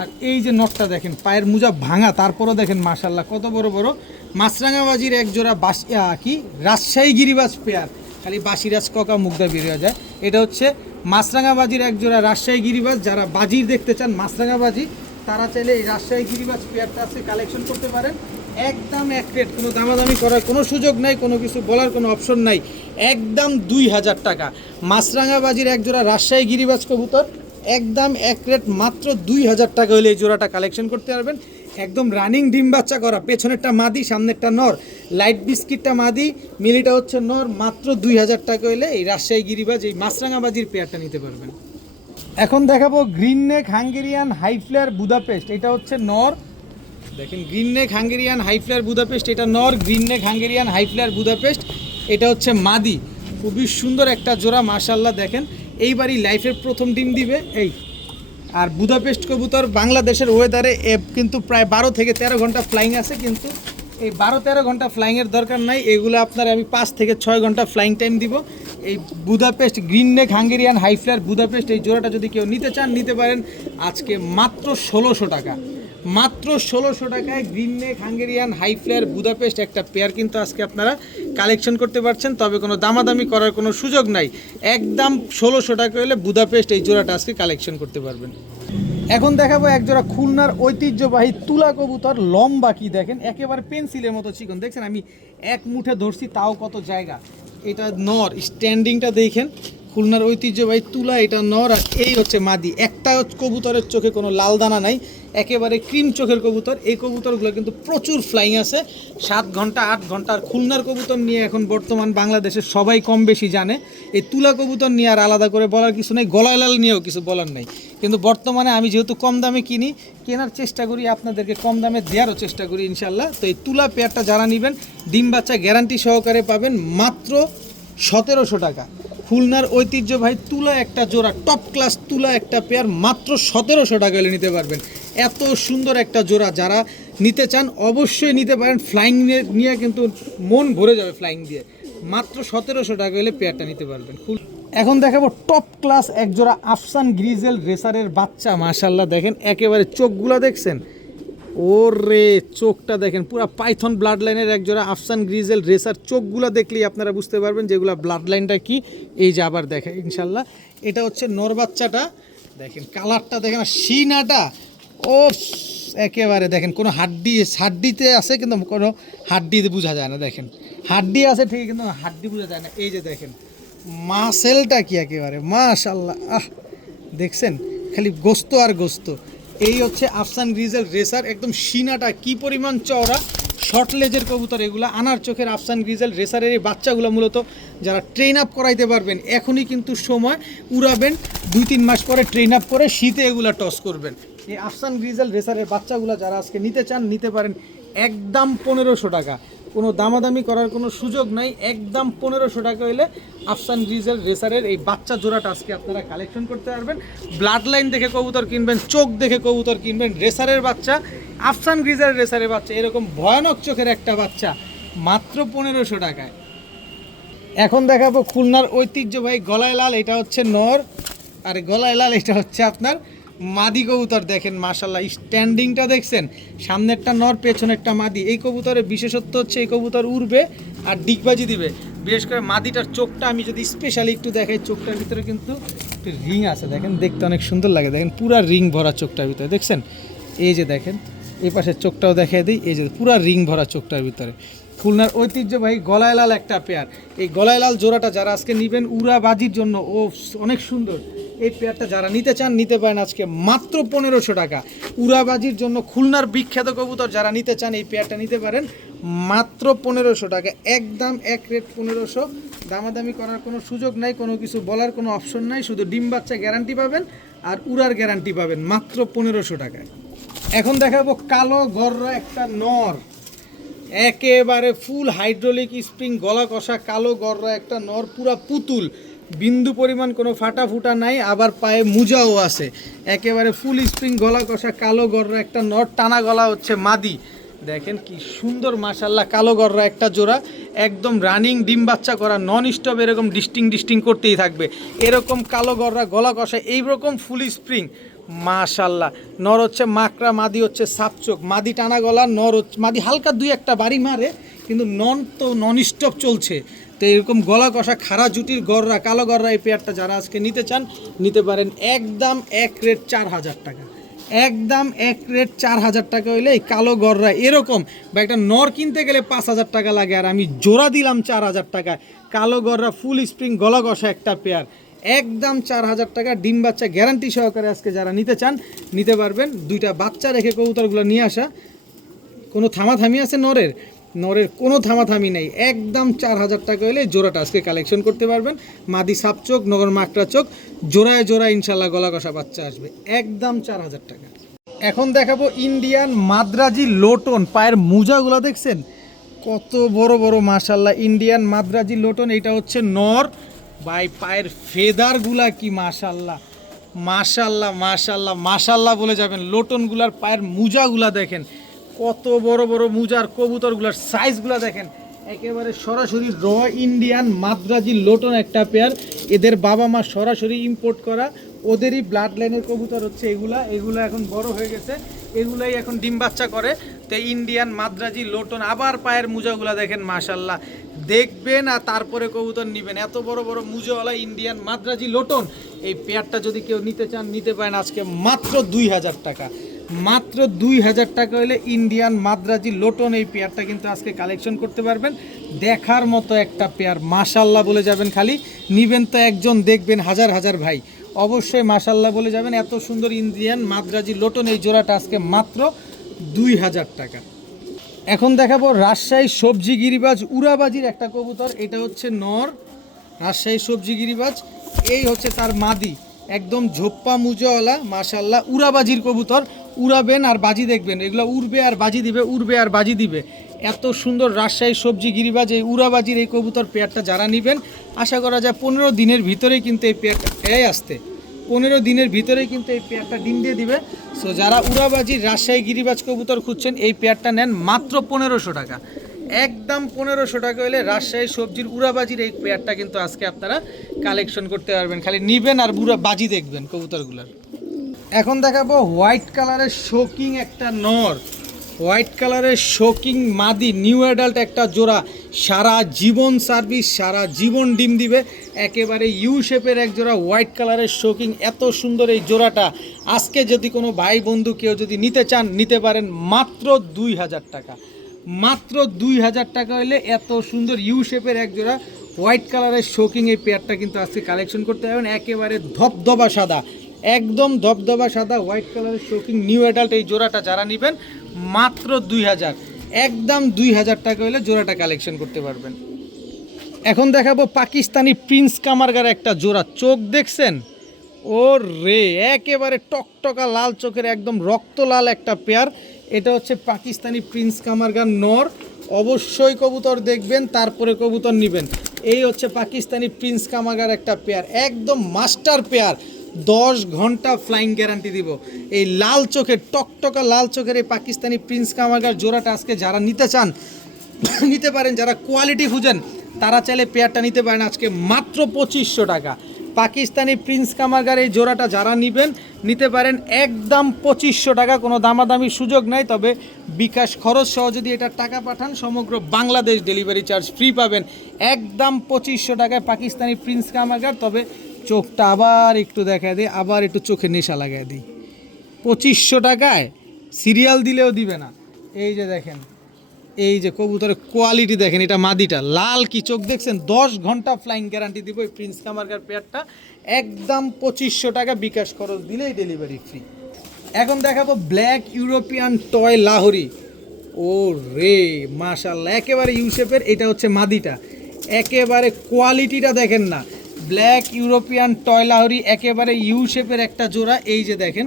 আর এই যে নটটা দেখেন পায়ের মুজা ভাঙা, তারপরও দেখেন মাশাল্লাহ কত বড় বড়। মাছরাঙা বাজির এক জোড়া কি রাজশাহী গিরিবাজ পেয়ার, খালি বাসিরাজ ককা মুগদা বেরিয়ে যায়। এটা হচ্ছে মাছরাঙা বাজির এক জোড়া রাজশাহী গিরিবাজ। যারা বাজির দেখতে চান মাছরাঙা বাজি, তারা চাইলে এই রাজশাহী গিরিবাজ পেয়ারটা আছে কালেকশন করতে পারেন, একদম এক রেট, কোনো দামাদামি করার কোনো সুযোগ নাই, কোনো কিছু বলার কোনো অপশন নাই, একদম 2000 টাকা। মাছরাঙা বাজির এক জোড়া রাজশাহী গিরিবাজ কবুতর, একদম এক রেট, মাত্র 2000 টাকা হলে এই জোড়াটা কালেকশন করতে পারবেন। একদম রানিং ডিম বাচ্চা করা, পেছনেরটা মাদি সামনেরটা নর, লাইট বিস্কিটটা মাদি, মিলিটা হচ্ছে নর। মাত্র 2000 টাকা হলে এই রাজশাহী গিরিবাজ এই মাছরাঙা বাজির পেয়ারটা নিতে পারবেন। এখন দেখাবো green neck Hungarian high flyer Budapest. এটা হচ্ছে নর, দেখেন green neck Hungarian high flyer Budapest, এটা নর। Green neck Hungarian high flyer Budapest, এটা হচ্ছে মাদি। খুবই সুন্দর একটা জোড়া মাশাল্লাহ। দেখেন এইবারই লাইফের প্রথম ডিম দিবে এই। আর বুদাপেস্ট কবুতর বাংলাদেশের ওয়েদারে কিন্তু প্রায় 12 থেকে 13 ঘন্টা ফ্লাইং আছে, কিন্তু এই 12-13 ঘন্টা ফ্লাইংয়ের দরকার নাই, এগুলো আপনার আমি 5 থেকে 6 ঘন্টা ফ্লাইং টাইম দিব। এই Budapest green neck Hungarian high flyer Budapest এই জোড়াটা যদি কেউ নিতে চান নিতে পারেন আজকে মাত্র 1600 টাকা। মাত্র 1600 টাকায় green neck Hungarian high flyer Budapest একটা পেয়ার কিন্তু আজকে আপনারা কালেকশন করতে পারছেন, তবে কোনো দামাদামি করার কোনো সুযোগ নাই, একদম 1600 টাকা হলে বুদাপেস্ট এই জোড়াটা আজকে কালেকশন করতে পারবেন। এখন দেখাবো এক জোড়া খুলনার ঐতিহ্যবাহী তুলা কবুতর, লম্বা কি দেখেন একেবারে পেন্সিলের মতো চিকন, দেখছেন আমি এক মুঠে ধরছি তাও কত জায়গা। এটা নর, স্ট্যান্ডিংটা দেখেন, খুলনার ঐতিহ্যবাহী তুলা, এটা নর। আর এই হচ্ছে মাদি। একটা কবুতরের চোখে কোনো লাল দানা নাই, একেবারে ক্রিম চোখের কবুতর। এই কবুতরগুলো কিন্তু প্রচুর ফ্লাইং আছে, 7 ঘন্টা 8 ঘন্টা। আর খুলনার কবুতর নিয়ে এখন বর্তমান বাংলাদেশের সবাই কম বেশি জানে। এই তুলা কবুতর নিয়ে আর আলাদা করে বলার কিছু নেই, গলায় লাল নিয়েও কিছু বলার নেই। কিন্তু বর্তমানে আমি যেহেতু কম দামে কিনি, কেনার চেষ্টা করি, আপনাদেরকে কম দামে দেওয়ারও চেষ্টা করি ইনশাল্লাহ। তো এই তুলা পেয়ারটা যারা নেবেন ডিম বাচ্চা গ্যারান্টি সহকারে পাবেন মাত্র 1700 টাকা। খুলনার ঐতিহ্যবাহী তুলা একটা জোড়া, টপ ক্লাস তুলা একটা পেয়ার, মাত্র 1700 টাকা হলে নিতে পারবেন। এত সুন্দর একটা জোড়া যারা নিতে চান অবশ্যই নিতে পারেন, ফ্লাইং নিয়ে কিন্তু মন ভরে যাবে ফ্লাইং দিয়ে। মাত্র 1700 টাকা হলে পেয়ারটা নিতে পারবেন। এখন দেখাবো টপ ক্লাস এক জোড়া আফসান গ্রিজেল রেসারের বাচ্চা, মাশাল্লাহ দেখেন একেবারে চোখগুলো দেখছেন, ওরে চোখটা দেখেন পুরা পাইথন ব্লাড লাইনের এক জোড়া আফসান গ্রিজেল রেসার। চোখগুলো দেখলেই আপনারা বুঝতে পারবেন যেগুলো ব্লাড লাইনটা কি। এই যে আবার দেখেন ইনশাল্লাহ, এটা হচ্ছে নর বাচ্চাটা, দেখেন কালারটা দেখেন, সিনাটা ও একেবারে দেখেন কোনো হাড্ডিতে আছে কিন্তু কোনো হাড্ডিতে বোঝা যায় না। দেখেন হাড্ডি আছে ঠিকই কিন্তু হাড্ডি বোঝা যায় না। এই যে দেখেন মাসেলটা কি একেবারে মাশাল্লাহ, দেখছেন খালি গোস্ত আর গোস্ত। এই হচ্ছে আফসান গ্রিজেল রেসার, একদম সিনাটা কি পরিমাণ চওড়া, শর্ট লেজের কবুতর এগুলো। আনার চোখের আফসান গ্রিজেল রেসারের এই বাচ্চাগুলো মূলত যারা ট্রেন আপ করাইতে পারবেন এখনই কিন্তু সময়, উড়াবেন 2-3 মাস পরে ট্রেন আপ করে শীতে এগুলো টস করবেন। এই আফসান গ্রিজেল রেসারের বাচ্চাগুলো যারা আজকে নিতে চান নিতে পারেন একদম 1500 টাকা, কোনো দামাদামি করার কোনো সুযোগ নাই, একদম 1500 টাকা হইলে আফসান গ্রিজেল রেসারের এই বাচ্চা জোড়াটা আজকে আপনারা কালেকশন করতে পারবেন। ব্লাড লাইন দেখে কবুতর কিনবেন, চোখ দেখে কবুতর কিনবেন, রেসারের বাচ্চা আফসান গ্রিজেল রেসারের বাচ্চা এরকম ভয়ানক চোখের একটা বাচ্চা মাত্র 1500 টাকায়। এখন দেখাবো খুলনার ঐতিহ্যবাহী গলায় লাল, এটা হচ্ছে নর, আর গলায় লাল এটা হচ্ছে আপনার মাদি কবুতর। দেখেন মাশাল্লাহ স্ট্যান্ডিংটা দেখছেন, সামনেরটা নর পেছনেরটা মাদি। এই কবুতরের বিশেষত্ব হচ্ছে এই কবুতর উড়বে আর ডিগবাজি দিবে। বিশেষ করে মাদিটার চোখটা আমি যদি স্পেশালি একটু দেখাই, চোখটার ভিতরে কিন্তু একটু রিং আছে, দেখেন দেখতে অনেক সুন্দর লাগে। দেখেন পুরা রিং ভরা চোখটার ভিতরে, দেখছেন এই যে দেখেন এই পাশের চোখটাও দেখাই দিই, এই যে পুরা রিং ভরা চোখটার ভিতরে। খুলনার ঐতিহ্যবাহী গলায় লাল একটা পেয়ার। এই গলায় লাল জোড়াটা যারা আজকে নেবেন উড়াবাজির জন্য, ও অনেক সুন্দর। এই পেয়ারটা যারা নিতে চান নিতে পারেন আজকে মাত্র 1500 টাকা। উড়াবাজির জন্য খুলনার বিখ্যাত কবুতর যারা নিতে চান এই পেয়ারটা নিতে পারেন মাত্র 1500 টাকা, একদম এক রেট 1500। দামাদামি করার কোনো সুযোগ নাই, কোনো কিছু বলার কোনো অপশন নাই, শুধু ডিম বাচ্চা গ্যারান্টি পাবেন আর উড়ার গ্যারান্টি পাবেন মাত্র 1500 টাকায়। এখন দেখাবো কালো গররা একটা নর, একেবারে ফুল হাইড্রোলিক স্প্রিং গলা কষা কালো গররা একটা নর, পুরা পুতুল, বিন্দু পরিমাণ কোনো ফাটা ফুটা নাই, আবার পায়ে মুজাও আছে। একেবারে ফুল স্প্রিং গলা কষা কালো গররা একটা নর, টানা গলা হচ্ছে মাদি। দেখেন কি সুন্দর মাশাল্লাহ কালো গররা একটা জোড়া, একদম রানিং ডিম বাচ্চা করা, নন স্টপ এরকম ডিস্টিং করতেই থাকবে। এরকম কালো গররা গলা কষা এইরকম ফুল স্প্রিং মাশাল্লাহ। নর হচ্ছে মাকড়া, মাদি হচ্ছে সাপচোক। মাদি টানা গলা, নর হচ্ছে মাদি হালকা দুই একটা বাড়ি মারে, কিন্তু নন স্টপ চলছে। তো এরকম গলা কষা খাড়া জুটির গররা কালো গররা এই পেয়ারটা যারা আজকে নিতে চান নিতে পারেন একদম এক রেট 4000 টাকা, একদম এক রেট 4000 টাকা হইলে এই কালো গররা এরকম। বা একটা নর কিনতে গেলে 5000 টাকা লাগে, আর আমি জোড়া দিলাম 4000 টাকায়। কালো গররা ফুল স্প্রিং গলা কষা একটা পেয়ার একদম 4000 টাকা, ডিম বাচ্চা গ্যারান্টি সহকারে আজকে যারা নিতে চান নিতে পারবেন। দুইটা বাচ্চা রেখে কবুতরগুলো নিয়ে আসা, কোনো থামাথামি আছে নরের কোনো থামাথামি নেই, একদম 4000 টাকা হলে জোড়াটা আজকে কালেকশন করতে পারবেন। মাদি সাপ চোখ, নগর মাকড়া চোখ, জোড়ায় জোড়ায় ইনশাল্লাহ গলা কষা বাচ্চা আসবে একদম 4000 টাকা। এখন দেখাবো ইন্ডিয়ান মাদ্রাজি লোটন, পায়ের মোজাগুলো দেখছেন কত বড় বড় মাশাল্লাহ। ইন্ডিয়ান মাদ্রাজি লোটন, এটা হচ্ছে নর ভাই, পায়ের ফেদারগুলা কি মাশাল্লাহ মাশাল্লাহ মাশাল্লাহ মাশাল্লাহ বলে যাবেন। লোটনগুলার পায়ের মোজাগুলা দেখেন কত বড় বড় মোজার, কবুতরগুলার সাইজগুলা দেখেন একেবারে সরাসরি র ইন্ডিয়ান মাদ্রাজি লোটন একটা পেয়ার। এদের বাবা মা সরাসরি ইম্পোর্ট করা, ওদেরই ব্লাড লাইনের কবুতর হচ্ছে এগুলো এখন বড় হয়ে গেছে, এগুলাই এখন ডিম বাচ্চা করে। তো ইন্ডিয়ান মাদ্রাজি লোটন, আবার পায়ের মোজাগুলা দেখেন মাশাল্লাহ, দেখবেন আর তারপরে কবুতর নেবেন। এত বড় বড় মুজোওয়ালা ইন্ডিয়ান মাদ্রাজি লোটন এই পেয়ারটা যদি কেউ নিতে চান নিতে পারেন আজকে মাত্র 2000 টাকা, মাত্র 2000 টাকা হলে ইন্ডিয়ান মাদ্রাজি লোটন এই পেয়ারটা কিন্তু আজকে কালেকশন করতে পারবেন। দেখার মতো একটা পেয়ার মাশাল্লাহ বলে যাবেন, খালি নিবেন তো একজন দেখবেন হাজার হাজার ভাই, অবশ্যই মাশাল্লাহ বলে যাবেন। এত সুন্দর ইন্ডিয়ান মাদ্রাজি লোটন এই জোড়াটা আজকে মাত্র 2000 টাকা। এখন দেখাবো রাজশাহী সবজি গিরিবাজ উড়াবাজির একটা কবুতর, এটা হচ্ছে নর, রাজশাহী সবজি গিরিবাজ, এই হচ্ছে তার মাদি, একদম ঝোপ্পা মুজোওয়ালা মাশাল্লাহ উড়াবাজির কবুতর। উড়াবেন আর বাজি দেখবেন, এগুলো উড়বে আর বাজি দিবে, উড়বে আর বাজি দিবে। এত সুন্দর রাজশাহী সবজি গিরিবাজ এই উড়াবাজির এই কবুতর পেয়ারটা যারা নেবেন আশা করা যায় 15 দিনের ভিতরেই কিন্তু এই পেয়ারটা 15 দিনের ভিতরেই কিন্তু এই পেয়ারটা ডিম দিয়ে দিবে। সো যারা উড়াবাজির রাজশাহী গিরিবাজ কবুতর খুঁজছেন এই পেয়ারটা নেন মাত্র 1500 টাকা, একদম 1500 টাকা হলে রাজশাহী সবজির উড়াবাজির এই পেয়ারটা কিন্তু আজকে আপনারা কালেকশন করতে পারবেন। খালি নিবেন আর বাজি দেখবেন কবুতরগুলার। এখন দেখাবো হোয়াইট কালারের শোকিং একটা নর, হোয়াইট কালারের শোকিং মাদি, নিউ অ্যাডাল্ট একটা জোড়া, সারা জীবন সার্ভিস, সারা জীবন ডিম দিবে, একেবারে ইউ শেপের এক জোড়া হোয়াইট কালারের শোকিং। এত সুন্দর এই জোড়াটা আজকে যদি কোনো ভাই বন্ধু কেউ যদি নিতে চান নিতে পারেন মাত্র 2000 টাকা, মাত্র 2000 টাকা হলে এত সুন্দর ইউ শেপের এক জোড়া হোয়াইট কালারের শোকিং এই পেয়ারটা কিন্তু আজকে কালেকশন করতে পারবেন। একেবারে ধবধবা সাদা, একদম ধবধবা সাদা হোয়াইট কালারের শোকিং নিউ অ্যাডাল্ট এই জোড়াটা যারা নেবেন মাত্র 2000, একদম 2000 টাকা হলে জোড়াটা কালেকশন করতে পারবেন। এখন দেখাবো পাকিস্তানি প্রিন্স কামারগার একটা জোড়া, চোখ দেখছেন ও রে, একেবারে টকটকা লাল চোখের একদম রক্ত লাল একটা পেয়ার। এটা হচ্ছে পাকিস্তানি প্রিন্স কামারগান নর। অবশ্যই কবুতর দেখবেন, তারপরে কবুতর নেবেন। এই হচ্ছে পাকিস্তানি প্রিন্স কামারগার একটা পেয়ার, একদম মাস্টার পেয়ার। 10 ঘন্টা ফ্লাইং গ্যারান্টি দিব। এই লাল চোখের টকটকা লাল চোখের এই পাকিস্তানি প্রিন্স কামারগার জোড়াটা আজকে যারা নিতে চান নিতে পারেন, যারা কোয়ালিটি খুঁজেন তারা চাইলে পেয়ারটা নিতে পারেন আজকে মাত্র 2500 টাকা। পাকিস্তানি প্রিন্স কামারগার এই জোড়াটা যারা নেবেন নিতে পারেন একদম 2500 টাকা, কোনো দামাদামির সুযোগ নাই। তবে বিকাশ খরচ সহ যদি এটা টাকা পাঠান সমগ্র বাংলাদেশ ডেলিভারি চার্জ ফ্রি পাবেন। একদম 2500 টাকায় পাকিস্তানি প্রিন্স কামারগার। তবে চোখটা আবার একটু দেখা দিই, আবার একটু চোখে নেশা লাগাই দিই। 2500 টাকায় সিরিয়াল দিলেও দিবে না। এই যে দেখেন, এই যে কবুতরের কোয়ালিটি দেখেন, এটা মাদিটা লাল কি চোখ দেখছেন। 10 ঘন্টা ফ্লাইং গ্যারান্টি দিব এই প্রিন্স কামারগার পেয়ারটা, একদম 2500 টাকা, বিকাশ খরচ দিলেই ডেলিভারি ফ্রি। এখন দেখাবো ব্ল্যাক ইউরোপিয়ান টয় লাহোরি। ও রে মাশাআল্লাহ, একেবারে ইউশেপের। এটা হচ্ছে মাদিটা, একেবারে কোয়ালিটিটা দেখেন না। ব্ল্যাক ইউরোপিয়ান টয় লাহোরি, একেবারে ইউশেপের একটা জোড়া। এই যে দেখেন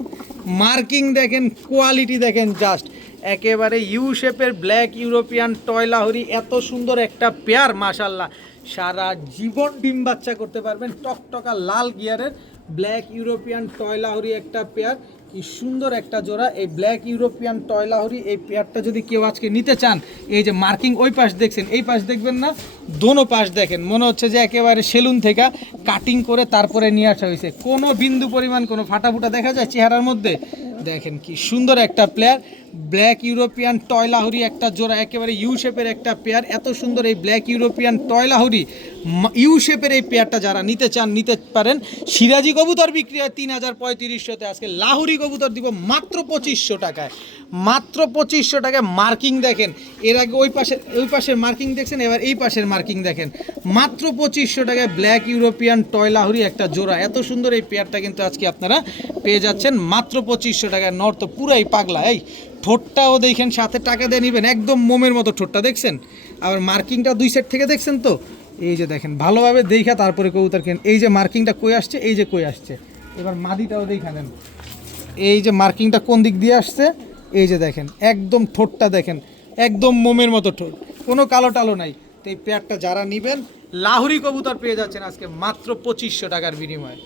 মার্কিং দেখেন, কোয়ালিটি দেখেন, জাস্ট একেবারে ইউ শেপের ব্ল্যাক ইউরোপিয়ান টয় লাহোরি। এত সুন্দর একটা পেয়ার মাশাআল্লাহ, সারা জীবন ডিম বাচ্চা করতে পারবেন। টকটকা লাল গিয়ারের ব্ল্যাক ইউরোপিয়ান টয় লাহোরি একটা পেয়ার, কি সুন্দর একটা জোড়া। এই ব্ল্যাক ইউরোপিয়ান টয় লাহোরি এই পেয়ারটা যদি কেউ আজকে নিতে চান, এই যে মার্কিং ওই পাশ দেখছেন, এই পাশ দেখবেন না, দোনো পাশ দেখেন, মনে হচ্ছে যে একেবারে সেলুন থেকে কাটিং করে তারপরে নিয়ে আসা হয়েছে। কোনো বিন্দু পরিমাণ কোনো ফাটাফুটা দেখা যায় চেহারার মধ্যে। দেখেন কি সুন্দর একটা player, black European toy Lahori একটা জোড়া, একেবারে ইউ শেপের একটা পেয়ার। এত সুন্দর এই ব্ল্যাক ইউরোপিয়ান টয় লাহোরি ইউ শেপের এই পেয়ারটা যারা নিতে চান নিতে পারেন। সিরাজি কবুতর বিক্রি হয় 3350-তে, আজকে লাহোরি কবুতর দিব মাত্র 2500 টাকায়। মাত্র 2500 টাকায়। মার্কিং দেখেন, এর আগে ওই পাশের মার্কিং দেখছেন, এবার এই পাশের মার্কিং দেখেন। মাত্র 2500 টাকায় ব্ল্যাক ইউরোপিয়ান টয় লাহোরি একটা জোড়া। এত সুন্দর এই পেয়ারটা কিন্তু আজকে আপনারা পেয়ে যাচ্ছেন মাত্র 2500 টাকায়। নর তো পুরাই পাগলা, এই ঠোঁটটাও দেখেন, সাথে টাকা দিয়ে নেবেন, একদম মোমের মতো ঠোঁটটা দেখছেন। আবার মার্কিংটা দুই সাইড থেকে দেখছেন তো, এই যে দেখেন ভালোভাবে দেখা তারপরে কবুতর কেন। এই যে মার্কিংটা কই আসছে, এই যে কই আসছে। এবার মাদিটাও দেখা দেন, এই যে মার্কিংটা কোন দিক দিয়ে আসছে, এই যে দেখেন একদম ঠোঁটটা দেখেন, একদম মোমের মতো ঠোঁট, কোনো কালো টালো নাই। তো এই পেয়ারটা যারা নেবেন লাহোরি কবুতর পেয়ে যাচ্ছেন আজকে মাত্র 2500 টাকার বিনিময়ে।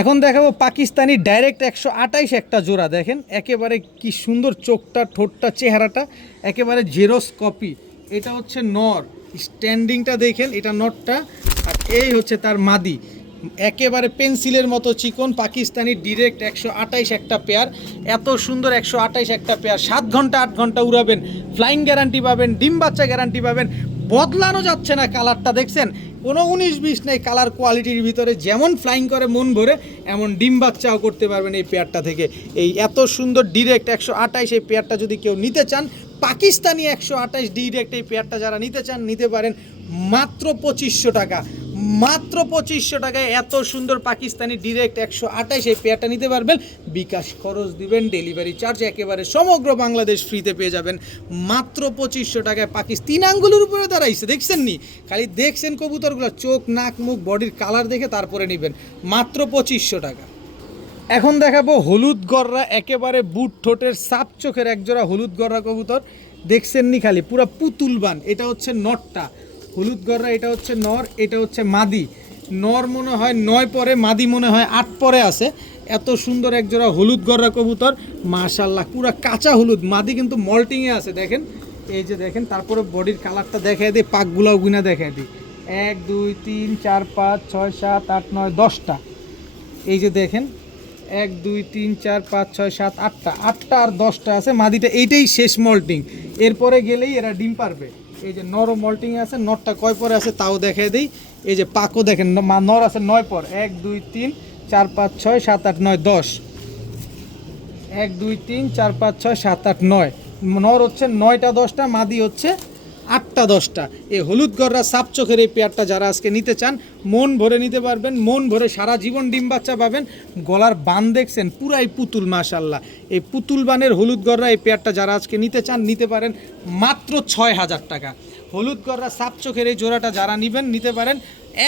এখন দেখাবো পাকিস্তানি ডাইরেক্ট 128 একটা জোড়া। দেখেন একেবারে কি সুন্দর চোখটা, ঠোঁটটা, চেহারাটা একেবারে জেরক্স কপি। এটা হচ্ছে নর, স্ট্যান্ডিংটা দেখেন, এটা নরটা, আর এই হচ্ছে তার মাদি। একেবারে পেন্সিলের মতো চিকন পাকিস্তানি ডিরেক্ট 128 একটা পেয়ার। এত সুন্দর 128 একটা পেয়ার, 7 ঘন্টা 8 ঘন্টা উড়াবেন, ফ্লাইং গ্যারান্টি পাবেন, ডিম বাচ্চা গ্যারান্টি পাবেন, বদলানো যাচ্ছে না। কালারটা দেখছেন, কোনো 19-20 নেই, কালার কোয়ালিটির ভিতরে যেমন ফ্লাইং করে মন ভরে এমন ডিম বাচ্চাও করতে পারবেন এই পেয়ারটা থেকে। এই এত সুন্দর ডিরেক্ট 128 এই পেয়ারটা যদি কেউ নিতে চান, পাকিস্তানি 128 ডিরেক্ট এই পেয়ারটা যারা নিতে চান নিতে পারেন মাত্র 2500 টাকা। মাত্র 2500 টাকায় এত সুন্দর পাকিস্তানি ডিরেক্ট 128 এই পেয়ারটা নিতে পারবেন। বিকাশ খরচ দিবেন, ডেলিভারি চার্জ একেবারে সমগ্র বাংলাদেশ ফ্রিতে পেয়ে যাবেন মাত্র 2500 টাকায়। পাকিস্তান 3 আঙ্গুলের উপরে দাঁড়াইছে, দেখছেন নি, খালি দেখছেন কবুতরগুলো, চোখ নাক মুখ বডির কালার দেখে তারপরে নেবেন মাত্র 2500 টাকা। এখন দেখাবো হলুদ গররা, একেবারে বুট ঠোঁটের সাপ চোখের একজোড়া হলুদ গররা কবুতর। দেখছেন নি খালি পুরা পুতুলবান। এটা হচ্ছে নরটা, হলুদ গররা, এটা হচ্ছে নর, এটা হচ্ছে মাদি। নর মনে হয় 9 পরে, মাদি মনে হয় 8 পরে আছে। এত সুন্দর একজোড়া হলুদ গররা কবুতর মাশাআল্লাহ, পুরা কাঁচা হলুদ। মাদি কিন্তু মল্টিংয়ে আছে দেখেন, এই যে দেখেন। তারপরে বডির কালারটা দেখাই দিই, পাকগুলাও গুনা দেখাই দিই। 1 2 3 4 5 6 7 8 9 10টা। এই যে দেখেন 1 2 3 4 5 6 7 8টা, 8টা আর 10টা আছে। মাদিটা এইটাই শেষ মল্টিং, এরপরে গেলেই এরা ডিম পারবে। এই যে নর মল্টিং আছে, নরটা কয় পরে আছে তাও দেখাই দিই। এই যে পাকও দেখেন, নর আছে 9 পর, 1 2 3 4 5 6 7 8 9 10, 1 2 3 4 5 6 7 8 9। নর হচ্ছে 9টা 10টা, মাদি হচ্ছে 8টা 10টা। এই হলুদ গররা সাপ চোখের এই পেয়ারটা যারা আজকে নিতে চান মন ভরে নিতে পারবেন, মন ভরে সারা জীবন ডিম বাচ্চা পাবেন। গলার বান দেখছেন পুরাই পুতুল মাশাআল্লাহ। এই পুতুল বানের হলুদ গররা এই পেয়ারটা যারা আজকে নিতে চান নিতে পারেন মাত্র 6000 টাকা। হলুদ গররা সাপ চোখের এই জোড়াটা যারা নেবেন নিতে পারেন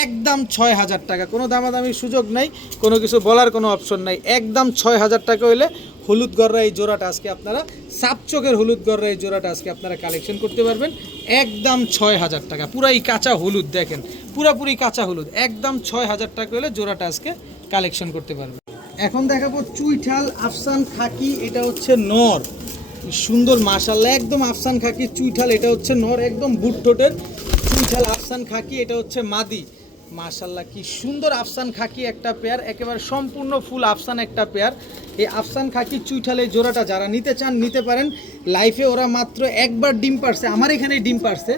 একদম 6,000 টাকা, কোনো দামাদামির সুযোগ নাই, কোনো কিছু বলার কোনো অপশন নাই, একদম 6,000 টাকা হইলে হলুদ গররা এই জোড়াটা আজকে আপনারা, সাপ চোখের হলুদ গররা এই জোড়াটা আজকে আপনারা কালেকশন করতে পারবেন একদম 6,000 টাকা। পুরাই কাঁচা হলুদ দেখেন, পুরাপুরি কাঁচা হলুদ, একদম 6,000 টাকা হলে জোড়াটা আজকে কালেকশন করতে পারবেন। এখন দেখাবো চুইঠাল আফসান খাকি, এটা হচ্ছে নর, সুন্দর মাশাআল্লাহ একদম আফসান খাকি চুইঠাল, এটা হচ্ছে নর, একদম বুট ঠোঁটের চুইঠাল আফসান খাকি, এটা হচ্ছে মাদি। মাশাআল্লাহ কি সুন্দর আফসান খাকি একটা পেয়ার, একেবারে সম্পূর্ণ ফুল আফসান একটা পেয়ার। এই আফসান খাকি চুইঠাল এই জোড়াটা যারা নিতে চান নিতে পারেন। লাইফে ওরা মাত্র একবার ডিম পারছে, আমার এখানে ডিম পারছে,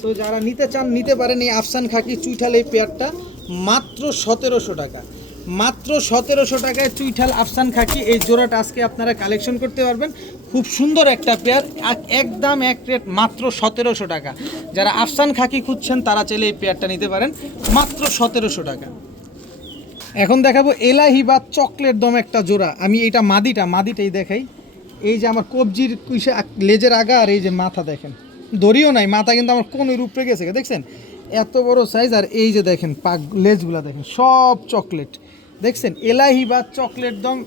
তো যারা নিতে চান নিতে পারেন। এই আফসান খাকি চুইঠাল এই পেয়ারটা মাত্র 1700 টাকা, মাত্র 1700 টাকায় চুইঠাল আফসান খাকি এই জোড়াটা আজকে আপনারা কালেকশন করতে পারবেন। খুব সুন্দর একটা পেয়ার, একদম এক রেট মাত্র 1700 টাকা। যারা আফসান খাকি খুঁজছেন তারা চাইলে এই পেয়ারটা নিতে পারেন মাত্র 1700 টাকা। এখন দেখাবো এলাহি বা চকলেট দম একটা জোড়া, আমি এটা মাদিটাই দেখাই। এই যে আমার কবজির কুইশে লেজের আগা আর এই যে মাথা দেখেন, দড়িও নাই, মাথা কিন্তু আমার কোন রূপে গেছে দেখছেন, এত বড় সাইজ। আর এই যে দেখেন পাক লেজগুলা দেখেন সব চকলেট, দেখছেন এলাহি বা চকলেট দম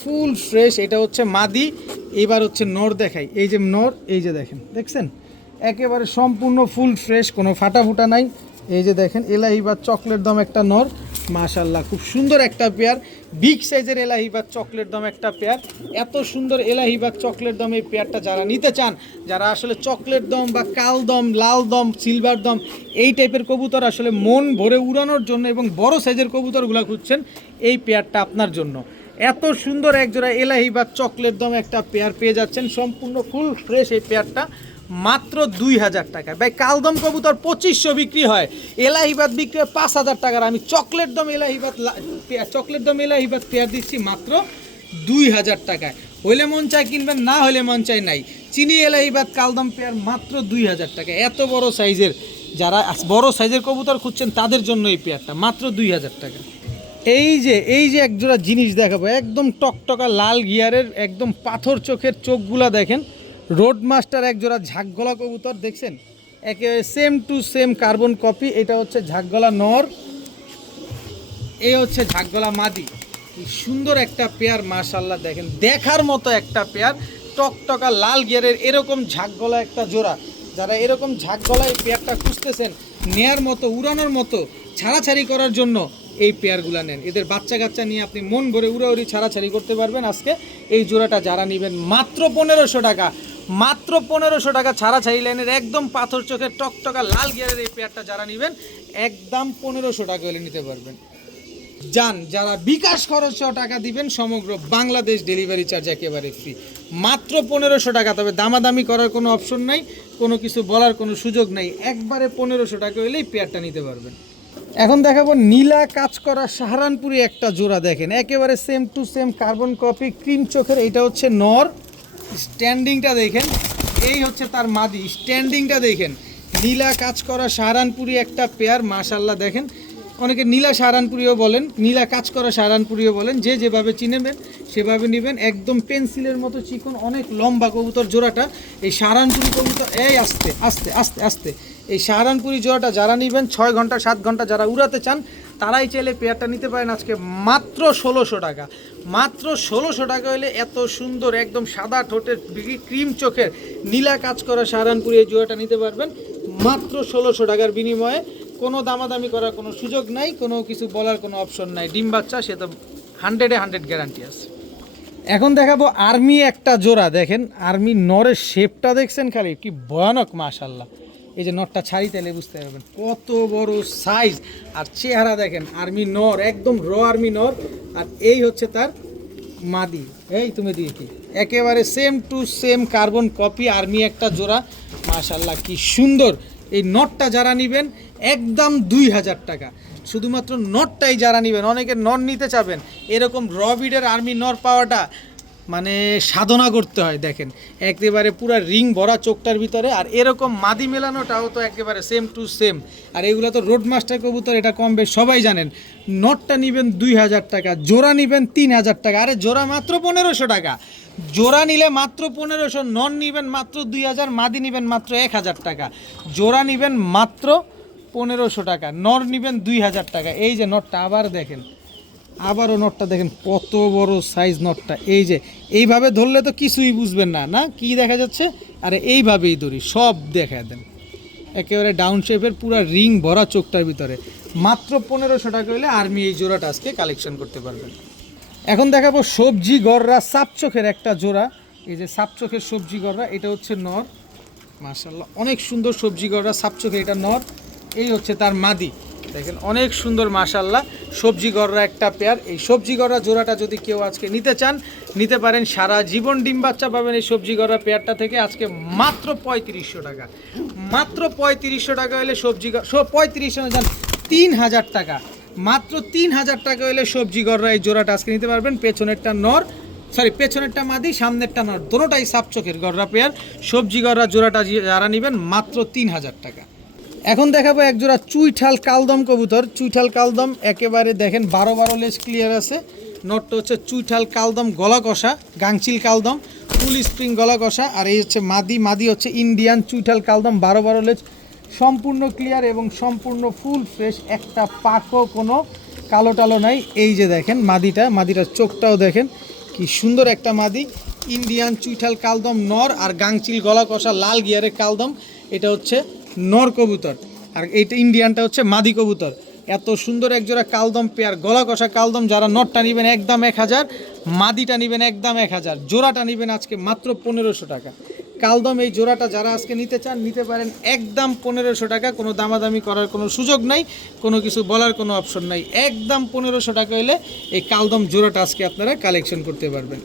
ফুল ফ্রেশ। এটা হচ্ছে মাদি, এবার হচ্ছে নর দেখাই। এই যে নর, এই যে দেখেন দেখছেন একেবারে সম্পূর্ণ ফুল ফ্রেশ, কোনো ফাটা ফুটা নাই। এই যে দেখেন এলাহি বা চকলেট দম একটা নর, মাশাআল্লাহ খুব সুন্দর একটা পেয়ার, বিগ সাইজের এলাহি বা চকলেট দম একটা পেয়ার। এত সুন্দর এলাহি বা চকলেট দম এই পেয়ারটা যারা নিতে চান, যারা আসলে চকলেট দম বা কাল দম, লাল দম, সিলভার দম এই টাইপের কবুতর আসলে মন ভরে উড়ানোর জন্য এবং বড় সাইজের কবুতরগুলো খুঁজছেন, এই পেয়ারটা আপনার জন্য। এত সুন্দর একজোড়া এলাহি বা চকলেট দম একটা পেয়ার পেয়ে যাচ্ছেন, সম্পূর্ণ ফুল ফ্রেশ এই পেয়ারটা মাত্র 2000 টাকা। ভাই কালদম কবুতর 2500 বিক্রি হয়, এলাহিবাদ বিক্রি হয় 5000 টাকার। আমি চকলেট দম এলাহিবাদ পেয়ার দিচ্ছি মাত্র 2000 টাকায়। হইলে মন চায় কিনবেন, না হলে মন চায় নাই। চিনি এলাহিবাদ কালদম পেয়ার মাত্র 2000 টাকা। এত বড় সাইজের, যারা বড় সাইজের কবুতর খুঁজছেন তাদের জন্য এই পেয়ারটা মাত্র 2000 টাকা। এই যে একজোড়া জিনিস দেখাবো, একদম টকটকা লাল গিয়ারের একদম পাথর চোখের চোখগুলা দেখেন, রোড মাস্টার একজোড়া ঝাঁকগলা কবুতর দেখছেন, একেবারে same to same carbon copy. এটা হচ্ছে ঝাঁকগলা নর, এই হচ্ছে ঝাঁকগলা মাদি। কি সুন্দর একটা পেয়ার, মাশাআল্লাহ দেখেন দেখার মতো একটা পেয়ার, টকটকা লাল গিয়ারের এরকম ঝাঁকগলা একটা জোড়া। যারা এরকম ঝাঁকগলা এই পেয়ারটা খুঁজতেছেন, নেয়ার মতো, উড়ানোর মতো, ছাড়াছাড়ি করার জন্য এই পেয়ারগুলো নেন। এদের বাচ্চা কাচ্চা নিয়ে আপনি মন ভরে উড়াউড়ি ছাড়াছাড়ি করতে পারবেন। আজকে এই জোড়াটা যারা নেবেন মাত্র 1500 টাকা, মাত্র 1500 টাকা ছাড়াছাড়ি লাইনের একদম পাথর চোখের টকটকা লাল গিয়ারের এই পেয়ারটা যারা নেবেন একদম 1500 টাকা হলে নিতে পারবেন। যারা বিকাশ খরচেও টাকা দিবেন, সমগ্র বাংলাদেশ ডেলিভারি চার্জ একেবারে ফ্রি, মাত্র 1500 টাকা। তবে দামাদামি করার কোনো অপশন নাই, কোনো কিছু বলার কোনো সুযোগ নাই, একবারে 1500 টাকা হলেই পেয়ারটা নিতে পারবেন। এখন দেখাবো নীলা কাজ করা সাহারানপুরি একটা জোড়া, দেখেন একেবারে same to same carbon copy cream চোখের। এটা হচ্ছে নর, স্ট্যান্ডিংটা দেখেন, এই হচ্ছে তার মাদি, স্ট্যান্ডিংটা দেখেন। নীলা কাজ করা সাহারানপুরি একটা পেয়ার, মাশাআল্লাহ দেখেন। অনেকে নীলা সাহারানপুরিও বলেন, নীলা কাজ করা সাহারানপুরিও বলেন, যে যেভাবে চিনেবেন সেভাবে নেবেন। একদম পেন্সিলের মতো চিকন, অনেক লম্বা কবুতর জোড়াটা। এই সাহারানপুরি কবুতর, এই আস্তে আস্তে আস্তে আস্তে, এই সাহারানপুরি জোড়াটা যারা নেবেন 6 ঘন্টা 7 ঘন্টা যারা উড়াতে চান তারাই চাইলে পেয়ারটা নিতে পারেন আজকে মাত্র 1600 টাকা। মাত্র 1600 টাকা হলে এত সুন্দর একদম সাদা ঠোঁটের ক্রিম চোখের নীলা কাজ করা সাহারানপুরি এই জোড়াটা নিতে পারবেন মাত্র 1600 টাকার বিনিময়ে। কোনো দামাদামি করার কোনো সুযোগ নাই, কোনো কিছু বলার কোনো অপশন নাই। ডিম বাচ্চা সে তো 100-এ 100 গ্যারান্টি আছে। এখন দেখাবো আর্মি একটা জোড়া, দেখেন আর্মি নরের শেপটা দেখছেন খালি, কি ভয়ানক মাশাআল্লাহ। এই যে নরটা ছাড়ি তাহলে বুঝতে পারবেন কত বড় সাইজ, আর চেহারা দেখেন আর্মি নর, একদম র আর্মি নর। আর এই হচ্ছে তার মাদি, এই তুমি দিয়ে কি একেবারে same to same carbon copy army একটা জোড়া, মাশাআল্লাহ কি সুন্দর। এই নটটা যারা নেবেন একদম 2000 টাকা, শুধুমাত্র নটটাই যারা নেবেন। অনেকে নর নিতে চাবেন, এরকম র বিডের আর্মি নর পাওয়াটা মানে সাধনা করতে হয়। দেখেন একেবারে পুরো রিং ভরা চোখটার ভিতরে, আর এরকম মাদি মেলানোটাও তো একেবারে সেম টু সেম। আর এগুলো তো রোড মাস্টার কবুতর, এটা কম বেশ সবাই জানেন। নটটা নেবেন 2000 টাকা, জোড়া নেবেন 3000 টাকা। আরে জোড়া মাত্র 1500 টাকা, জোড়া নিলে মাত্র 1500, নন নেবেন মাত্র 2000, মাদি নেবেন মাত্র 1000 টাকা। জোড়া নেবেন মাত্র 1500 টাকা। নর নেবেন 2000 টাকা। এই যে নটটা আবার দেখেন, আবারও নটটা দেখেন কত বড় সাইজ নটটা। এই যে এইভাবে ধরলে তো কিছুই বুঝবেন না, না কি দেখা যাচ্ছে, আরে এইভাবেই ধরি সব দেখা দেন, একেবারে ডাউন শেপের পুরো রিং ভরা চোখটার ভিতরে। মাত্র 1500 টাকা হলে আর্মি এই জোড়াটা আজকে কালেকশন করতে পারবেন। এখন দেখাবো সবজি গররা সাপ চোখের একটা জোড়া। এই যে সাপ চোখের সবজি গররা, এটা হচ্ছে নর, মাশাআল্লাহ অনেক সুন্দর সবজি গররা সাপ চোখের, এটা নর। এই হচ্ছে তার মাদি, দেখেন অনেক সুন্দর মাশাআল্লাহ সবজি গররা একটা পেয়ার। এই সবজি গররা জোড়াটা যদি কেউ আজকে নিতে চান নিতে পারেন, সারা জীবন ডিম বাচ্চা পাবেন এই সবজি গররা পেয়ারটা থেকে আজকে মাত্র 3500 টাকা। মাত্র 3500 টাকা হলে সবজি 3500 না যান 3000 টাকা, মাত্র 3000 টাকা হলে সবজি গররা এই জোড়াটা আজকে নিতে পারবেন। পেছনেরটা নর, সরি পেছনেরটা মাদি, সামনেরটা নর, দুটোটাই সাপ চোখের গররা পেয়ার। সবজি গররা জোড়াটা যারা নেবেন মাত্র 3000 টাকা। এখন দেখাবো এক জোড়া চুইঠাল কালদম কবুতর। চুইঠাল কালদম একেবারে দেখেন 12 লেজ ক্লিয়ার আছে। নটটা হচ্ছে চুইঠাল কালদম গলা কষা, গাংচিল কালদম ফুল স্প্রিং গলা কষা। আর এই হচ্ছে মাদি, মাদি হচ্ছে ইন্ডিয়ান চুইঠাল কালদম 12 লেজ, সম্পূর্ণ ক্লিয়ার এবং সম্পূর্ণ ফুল ফ্রেশ, একটা পাকও কোনো কালো টালো নাই। এই যে দেখেন মাদিটা, মাদিটার চোখটাও দেখেন কি সুন্দর একটা মাদি। ইন্ডিয়ান চুইঠাল কালদম নর, আর গাংচিল গলা কষা লাল গিয়ারের কালদম, এটা হচ্ছে নর কবুতর, আর এইটা ইন্ডিয়ানটা হচ্ছে মাদি কবুতর। এত সুন্দর এক জোড়া কালদম পেয়ার, গলা কষা কালদম। যারা নরটা নেবেন একদম 1000, মাদিটা নেবেন একদম 1000, জোড়াটা নেবেন আজকে মাত্র 1500 টাকা। কালদম এই জোড়াটা যারা আজকে নিতে চান নিতে পারেন একদম 1500 টাকা। কোনো দামাদামি করার কোনো সুযোগ নাই, কোনো কিছু বলার কোনো অপশন নাই, একদম 1500 টাকা হলে এই কালদম জোড়াটা আজকে আপনারা কালেকশন করতে পারবেন।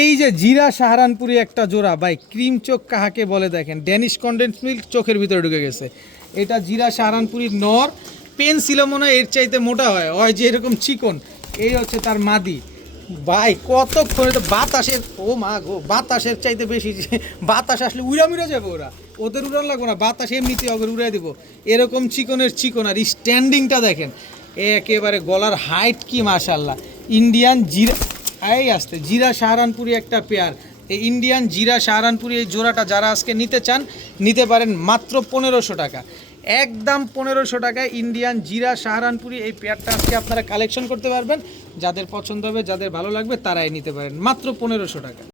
এই যে জিরা সাহারানপুরি একটা জোড়া ভাই, ক্রিম চোখ কাহাকে বলে দেখেন, ড্যানিশ কনডেন্স মিল্ক চোখের ভিতরে ঢুকে গেছে। এটা জিরা সাহারানপুরির নর, পেন্সিলও মনে হয় এর চাইতে মোটা হয়, হয় যে এরকম চিকন। এই হচ্ছে তার মাদি ভাই, কতক্ষণ তো বাতাসের, ও মা গো, বাতাসের চাইতে বেশি, বাতাস আসলে উড়া মুড়া যাবে, ওরা ওদের উড়ান লাগবে না, বাতাস এমনিতে ওদের উড়াই দেবো, এরকম চিকনের চিকন। আর স্ট্যান্ডিংটা দেখেন একেবারে, গলার হাইট কি মাশাআল্লাহ। ইন্ডিয়ান জিরা, এই আসতে জিরা সাহারানপুরি একটা পেয়ার। এই ইন্ডিয়ান জিরা সাহারানপুরি এই জোড়াটা যারা আজকে নিতে চান নিতে পারেন মাত্র 1500 টাকা, একদম 1500 টাকায় ইন্ডিয়ান জিরা সাহারানপুরি এই পেয়ারটা আজকে আপনারা কালেকশন করতে পারবেন। যাদের পছন্দ হবে, যাদের ভালো লাগবে তারাই নিতে পারেন মাত্র 1500 টাকা।